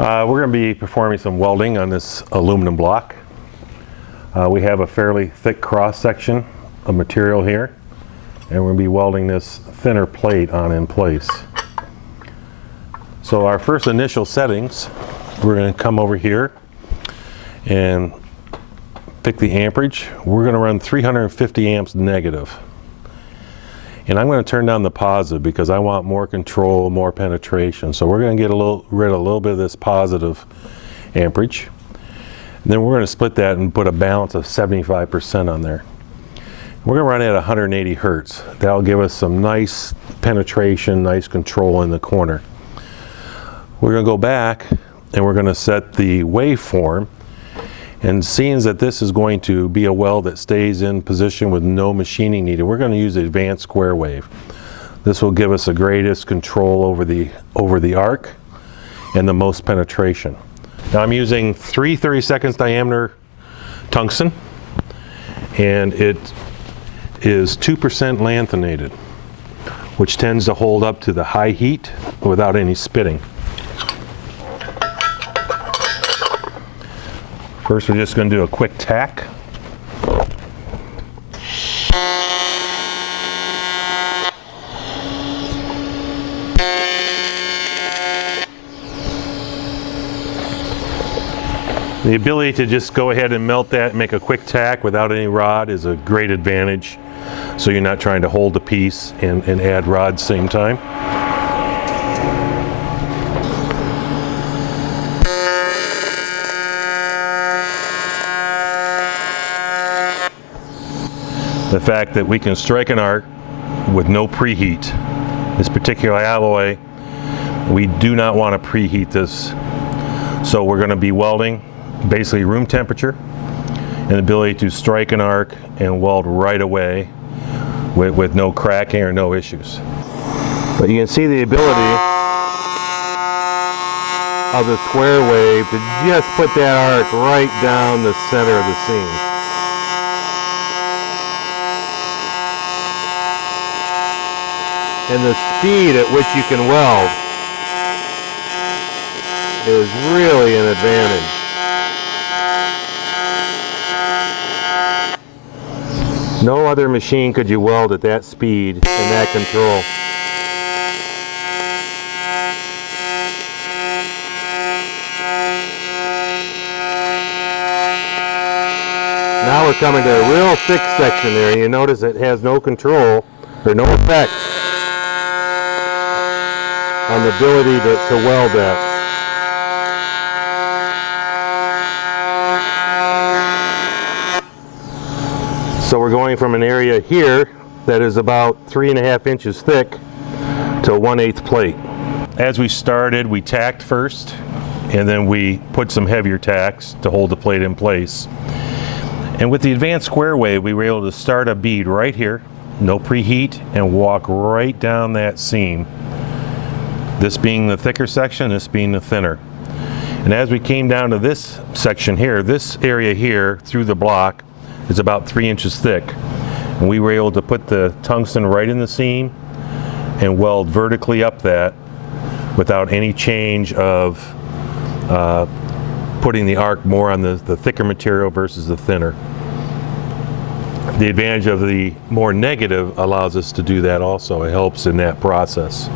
We're going to be performing some welding on this aluminum block. We have a fairly thick cross section of material here, and we're going to be welding this thinner plate on in place. So our first initial settings, we're going to come over here and pick the amperage. We're going to run 350 amps negative. And I'm going to turn down the positive because I want more control, more penetration. So we're going to get rid of a little bit of this positive amperage. And then we're going to split that and put a balance of 75% on there. We're going to run at 180 hertz. That'll give us some nice penetration, nice control in the corner. We're going to go back and we're going to set the waveform. And seeing that this is going to be a weld that stays in position with no machining needed, we're going to use the advanced Squarewave. This will give us the greatest control over the arc and the most penetration. Now I'm using 3 30-second diameter tungsten, and it is 2% lanthanated, which tends to hold up to the high heat without any spitting. First, we're just going to do a quick tack. The ability to just go ahead and melt that and make a quick tack without any rod is a great advantage. So you're not trying to hold the piece and add rod same time. The fact that we can strike an arc with no preheat. This particular alloy, we do not want to preheat this. So we're going to be welding basically room temperature and the ability to strike an arc and weld right away with no cracking or no issues. But you can see the ability of the Squarewave to just put that arc right down the center of the seam. And the speed at which you can weld is really an advantage. No other machine could you weld at that speed and that control. Now we're coming to a real thick section there. You notice it has no control or no effect on the ability to weld that. So we're going from an area here that is about 3.5 inches thick to a 1/8 plate. As we started, we tacked first, and then we put some heavier tacks to hold the plate in place. And with the advanced Squarewave, we were able to start a bead right here, no preheat, and walk right down that seam. This being the thicker section, this being the thinner. And as we came down to this section here, this area here through the block is about 3 inches thick. And we were able to put the tungsten right in the seam and weld vertically up that without any change of putting the arc more on the thicker material versus the thinner. The advantage of the more negative allows us to do that also. It helps in that process.